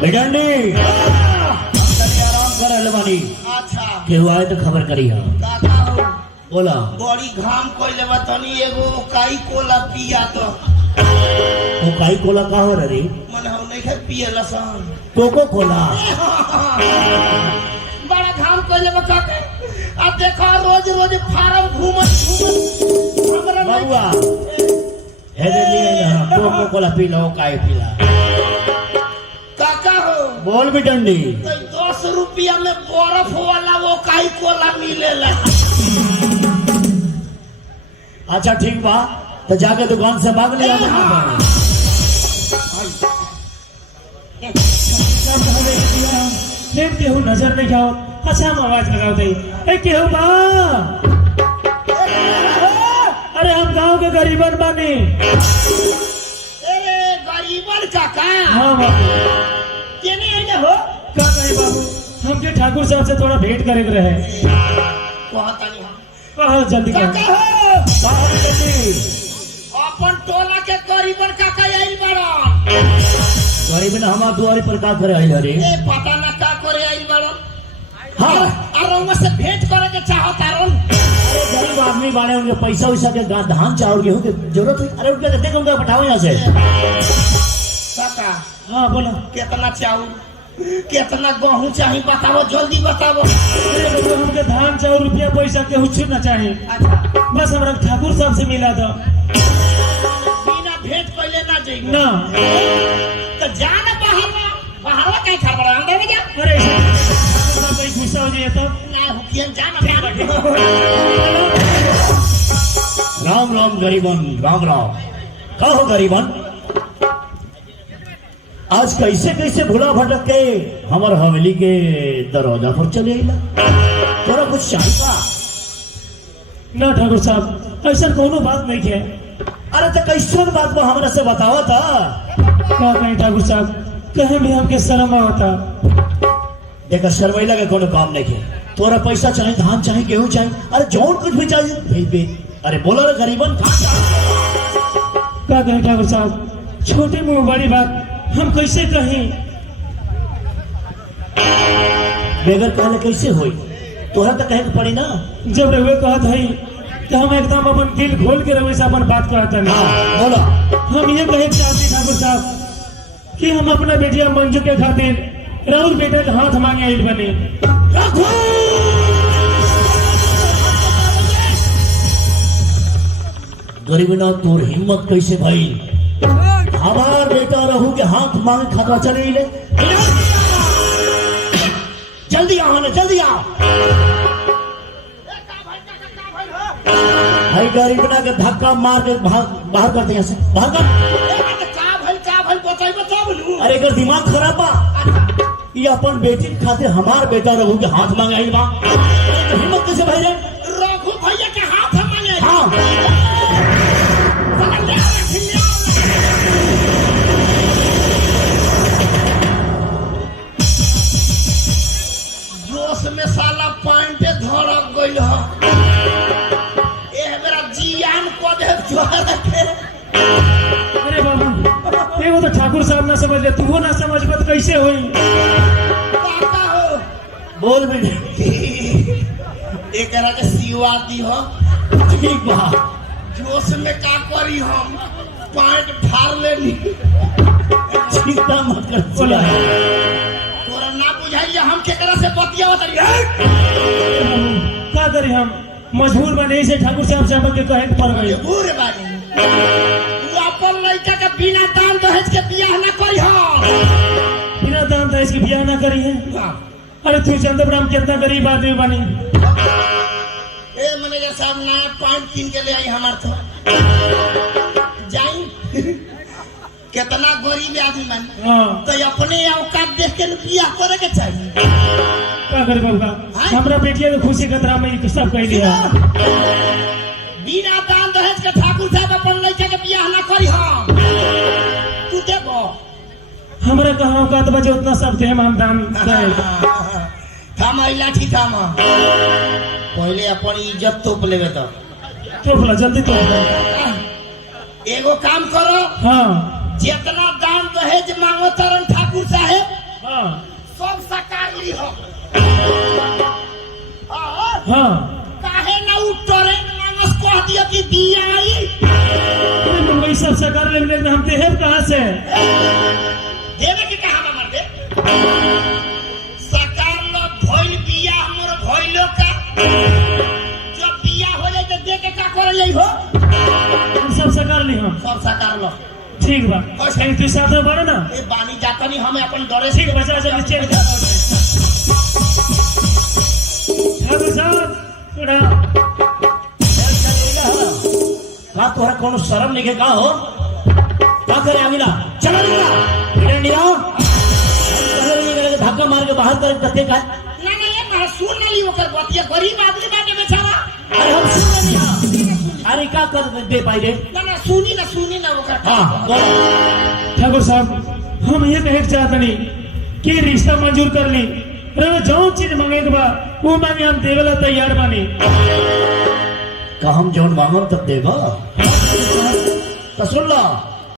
बेडंडी आराम कर अलमानी। अच्छा के हुआ है तो खबर करी है। काका हो बोला बड़ी घाम कोइले बतनी एगो काई कोला पिया तो वो काई कोला का हो रे? मन हम नहीं खाए पिए लसन कोको कोला। बड़ा घाम कोइले बता के अब देखो रोज रोज फार्म घूमत हमरा बाबूआ हे दे लिए ना कोको कोला पी लो काई पीला। काका हो बोल बेडंडी। तो 10 रुपया में बर्फ वाला वो काई कोला मिलेला। अच्छा ठीक बा तो जाके दुकान से मांग लिया। केहू नजर नहीं जाओ। अच्छा हम आवाज लगाओ दे केहू बा। अरे हम गांव के गरीबन बानी। अरे गरीबन काका हाँ बाबू केने आइले हो का कहे बाबू हमके ठाकुर साहब से थोड़ा भेंट करे के रहे। कहतानी हम कहो जल्दी काका कहो। हो अपन टोला के गरीबन काका आइल बाड़न। गरीब ने हमार दुआरी पर का करे आई रे? ए पता ना का करे आइल बाड़न। हाँ और उनमें से भेंट करे के चाहत आरन। अरे गरीब आदमी बाड़े उनके पैसा वैसा के धान चावल गेहूं के जरूरत हुई। अरे उनके देख उनका पठाओ यहाँ से। काका हाँ बोलो। कितना चावल कितना गेहूं चाहिए बताओ जल्दी बताओ। अरे बाबू हमके धान चाउर रुपया पैसा के कुछ ना चाहिए। अच्छा बस हमरा ठाकुर साहब से मिला दो। बिना भेंट कइले ना जाइबो ना तो जा ना बाहर का खा बड़ा अंदर में जा। अरे ऐसा कोई गुस्सा हो जाए तो ना हुकियन जा ना राम राम गरीबन राम राम। कहो गरीबन आज कैसे कैसे भूला भटक के हमार हवेली के दरवाजा पर चले आइला। तोरा कुछ चाहिए? ना ठाकुर साहब ऐसा कोनो बात नहीं है। अरे तो कैसन बात को हमरा से बतावा था। क्या कहें ठाकुर साहब कहीं भी हमके शर्म आता। देखा शर्मैला के कोनो काम नहीं है। तोरा पैसा चाहिए धान चाहिए गेहूं चाहिए अरे जौन कुछ भी चाहिए भेज दे। अरे बोलो रे गरीबन क्या कहें ठाकुर साहब छोटी मुंह बड़ी बात हम कैसे कहें। बेगर कहले कैसे होई? तोरा तो कहे के पड़ी ना। जब रहुए कहत है तो हम एकदम अपन दिल खोल के रहुए से अपन बात कहते हैं। हाँ बोला। हम ये कहे चाहते ठाकुर साहब कि हम अपना बेटिया मंजू के खातिर राहुल बेटे के हाथ मांगे आइल बने। गरीबना तोर हिम्मत कैसे भाई? हमार बेटा रहू के हाथ मांगे खतरा चले ले। जल्दी आओ ना जल्दी आओ। भाई गरीबना के धक्का मार के बाहर कर दे से बाहर कर। का भल बताइबो तब नु। अरे एकर दिमाग खराब बा। ये अपन बेटी खातिर हमार बेटा रहू के हाथ मांगे आइल बा। तो हिम्मत कैसे भाई रे? रघु भैया के हाथ मांगे। हाँ जोश में साला पॉइंटे धड़क गइल ह। मेरा जियान को दे जोर के। अरे बाबू एगो तो ठाकुर साहब ना समझ ले तू ना समझ बात कैसे होई। काका हो बोल बेटे। एकरा के सिवा दी हो। ठीक बा। जोश में का करी हम पॉइंट फाड़ लेनी। चिंता मत कर बोला। तोरा ना बुझाइए हम केकरा से बतियावत रही। क्या करें हम मजबूर बने से ठाकुर साहब से हमके कहे के पड़ गई। बूढ़ बानी तू अपन लड़का के बिना दान दहेज के बियाह ना करी हो। बिना दान दहेज के बियाह ना करी है। अरे तू चंद्रब्रह्म कितना गरीब आदमी बनी। ए मैनेजर साहब नया पॉइंट किन के ले आई हमार तो जाई कितना गरीब आदमी बनी। हाँ तो अपने औकात देख के बियाह करे के चाहिए। क्या करे बाबा हमरा बेटिया के खुशी खतरा में सब कह दिया। बिना दान दहेज के ठाकुर साहब अपन लड़का के बियाह ना करी हो। तू देबो हमरा कहाँ औकात बचे उतना सब दे हम दान दे। थाम लाठी थाम पहले अपन इज्जत तोप लेवे तो बोला जल्दी तो। एगो काम करो। हाँ जितना दान दहेज मांगो तरन ठाकुर साहेब भी साथ में बढ़े ना। ये बानी जाता नहीं हमें अपन डरे ठीक बचा जल्दी चेक ठाकुर साहब थोड़ा का तोहरा कोनो शर्म नहीं के का हो का करे अगिला चला निकला फिर निया धक्का मार के बाहर कर दते का ना ये ना सुन नहीं ओकर बतिया गरीब आदमी बाटे बेचारा अरे हम सुन नहीं अरे का कर दे पाई रे ना सुनी ना ओकर हां बोल ठाकुर साहब हम ये कहे चाहते नहीं कि रिश्ता मंजूर कर ली अरे जो चीज मांगे के बाद वो मांगे हम देवेला तैयार बानी का हम जौन मांगम तब देबा तो सुन ला